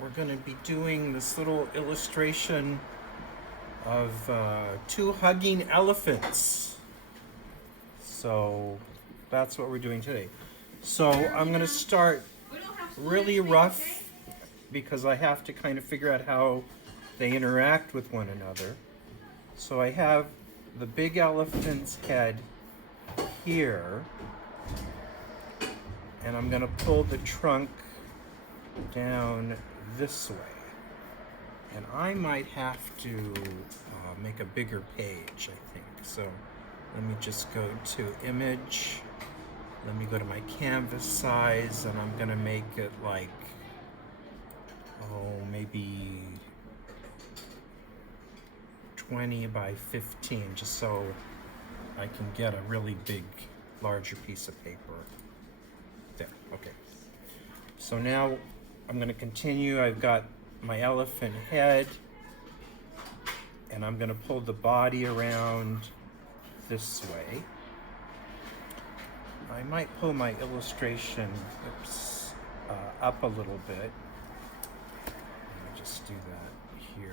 we're going to be doing this little illustration of two hugging elephants. So that's what we're doing today. So I'm going to start really rough because I have to kind of figure out how they interact with one another. So I have the big elephant's head here, and I'm going to pull the trunk down this way. And I might have to make a bigger page, I think. So let me just go to image. Let me go to my canvas size, and I'm gonna make it like, maybe 20 by 15, just so I can get a really big, larger piece of paper. There, okay. So now I'm gonna continue. I've got my elephant head, and I'm gonna pull the body around this way. I might pull my illustration up a little bit. Let me just do that here,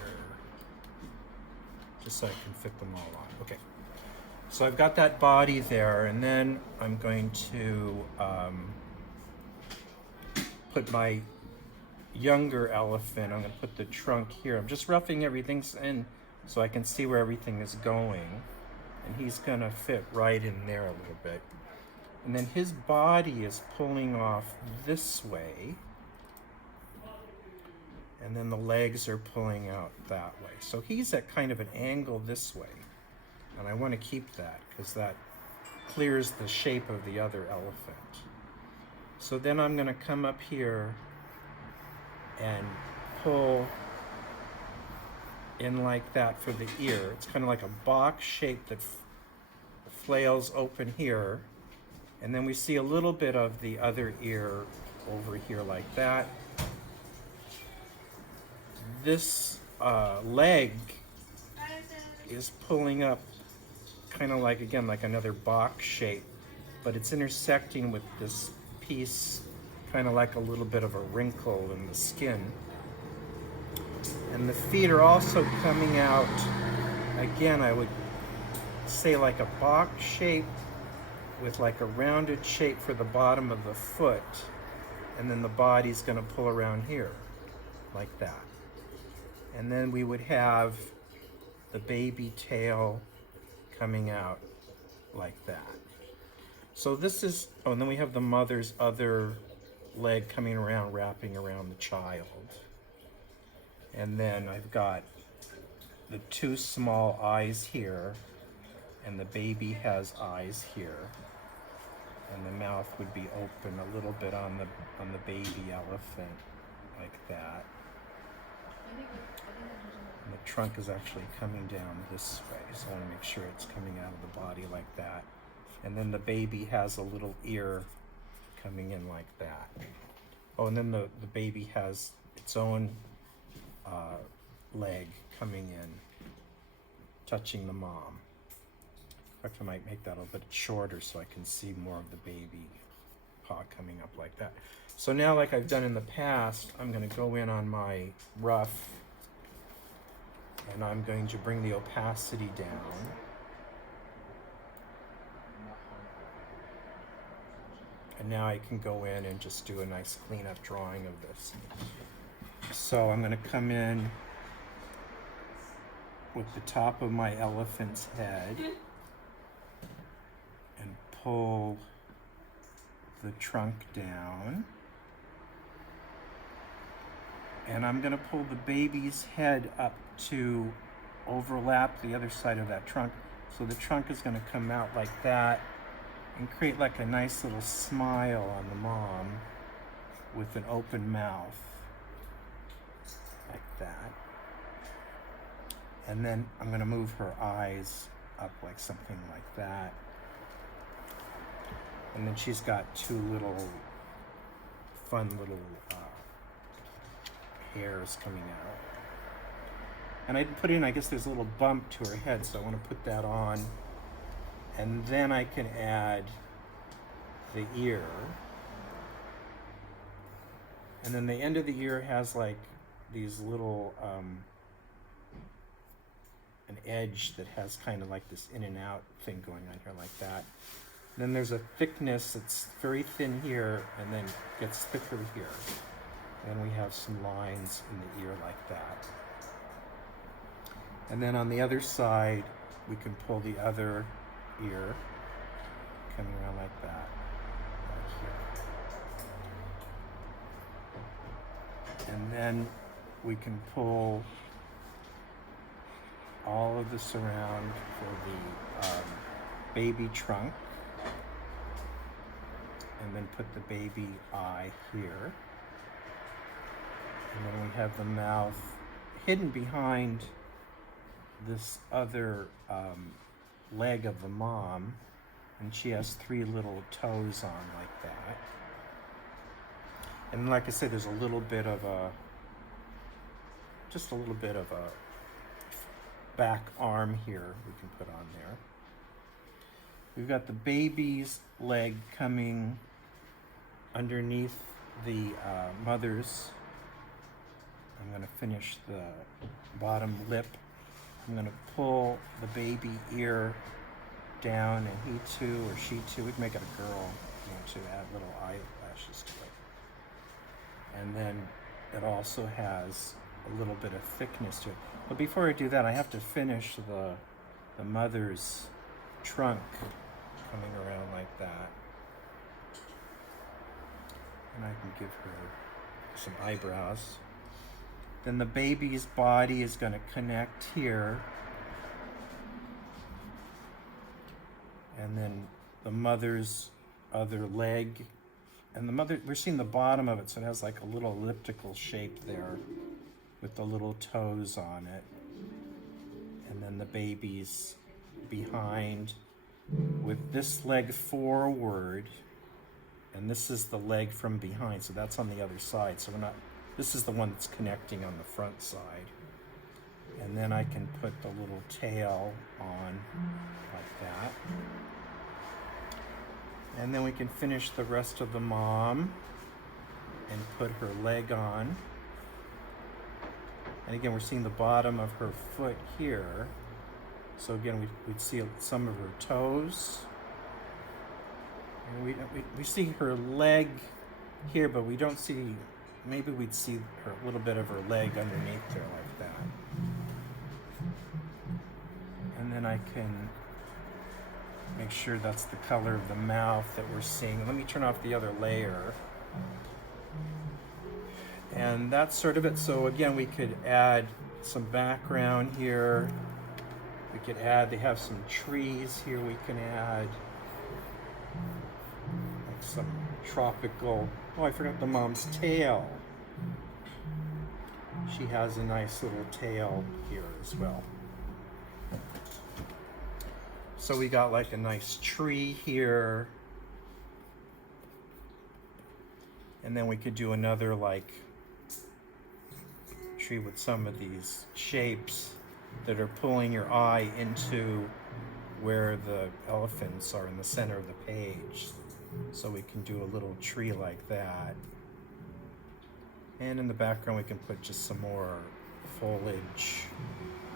just so I can fit them all on. Okay, so I've got that body there, and then I'm going to put my younger elephant, I'm going to put the trunk here. I'm just roughing everything in so I can see where everything is going, and he's going to fit right in there a little bit. And then his body is pulling off this way, and then the legs are pulling out that way. So he's at kind of an angle this way, and I want to keep that because that clears the shape of the other elephant. So then I'm going to come up here and pull in like that for the ear. It's kind of like a box shape that flails open here, and then we see a little bit of the other ear over here like that. This leg is pulling up kind of like, again, like another box shape, but it's intersecting with this piece, kind of like a little bit of a wrinkle in the skin. And the feet are also coming out, again, I would say like a box shape with like a rounded shape for the bottom of the foot, and then the body's going to pull around here like that. And then we would have the baby tail coming out like that. So this is, and then we have the mother's other leg coming around, wrapping around the child. And then I've got the two small eyes here, and the baby has eyes here, and the mouth would be open a little bit on the baby elephant like that. And the trunk is actually coming down this way, so I want to make sure it's coming out of the body like that. And then the baby has a little ear coming in like that. Oh, and then the baby has its own leg coming in, touching the mom. In fact, I might make that a little bit shorter so I can see more of the baby paw coming up like that. So now, like I've done in the past, I'm going to go in on my rough, and I'm going to bring the opacity down. And now I can go in and just do a nice cleanup drawing of this. So I'm going to come in with the top of my elephant's head and pull the trunk down. And I'm going to pull the baby's head up to overlap the other side of that trunk. So the trunk is going to come out like that and create like a nice little smile on the mom with an open mouth like that. And then I'm going to move her eyes up like something like that. And then she's got two little fun little hairs coming out. And I put in, I guess there's a little bump to her head, so I want to put that on. And then I can add the ear. And then the end of the ear has like these little, an edge that has kind of like this in and out thing going on here like that. Then there's a thickness that's very thin here and then gets thicker here. And we have some lines in the ear like that. And then on the other side, we can pull the other ear, coming around like that, right here. And then we can pull all of this around for the baby trunk, and then put the baby eye here. And then we have the mouth hidden behind this other leg of the mom, and she has 3 little toes on like that. And like I said, there's a little bit of a, just a little bit of a back arm here we can put on there. We've got the baby's leg coming underneath the mother's. I'm going to finish the bottom lip. I'm going to pull the baby ear down, and he too, or she too, we can make it a girl, to add little eyelashes to it. And then it also has a little bit of thickness to it. But before I do that, I have to finish the mother's trunk coming around like that. And I can give her some eyebrows. Then the baby's body is going to connect here. And then the mother's other leg. And the mother, we're seeing the bottom of it, so it has like a little elliptical shape there with the little toes on it. And then the baby's behind with this leg forward, and this is the leg from behind, so that's on the other side. So we're not, this is the one that's connecting on the front side. And then I can put the little tail on like that. And then we can finish the rest of the mom and put her leg on. And again, we're seeing the bottom of her foot here. So again, we'd see some of her toes. And we see her leg here, but we don't see, maybe we'd see her, a little bit of her leg underneath there like that. And then I can make sure that's the color of the mouth that we're seeing. Let me turn off the other layer. And that's sort of it. So again, we could add some background here. We could add, they have some trees here we can add. Like some tropical, oh, I forgot the mom's tail. She has a nice little tail here as well. So we got like a nice tree here. And then we could do another like tree with some of these shapes that are pulling your eye into where the elephants are in the center of the page. So we can do a little tree like that. And in the background we can put just some more foliage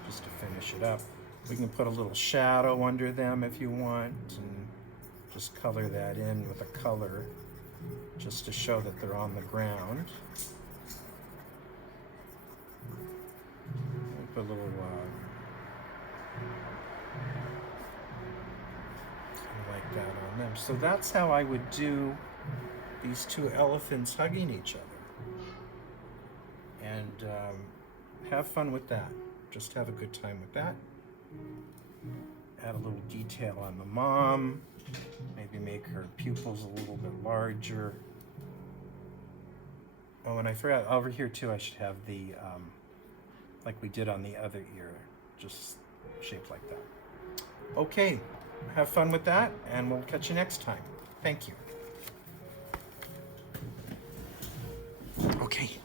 just to finish it up. We can put a little shadow under them if you want, and just color that in with a color just to show that they're on the ground. We put a little like that on them. So that's how I would do these two elephants hugging each other. And have fun with that. Just have a good time with that. Add a little detail on the mom. Maybe make her pupils a little bit larger. Oh, and I forgot, over here too, I should have the, like we did on the other ear, just shaped like that. Okay, have fun with that, and we'll catch you next time. Thank you. Okay.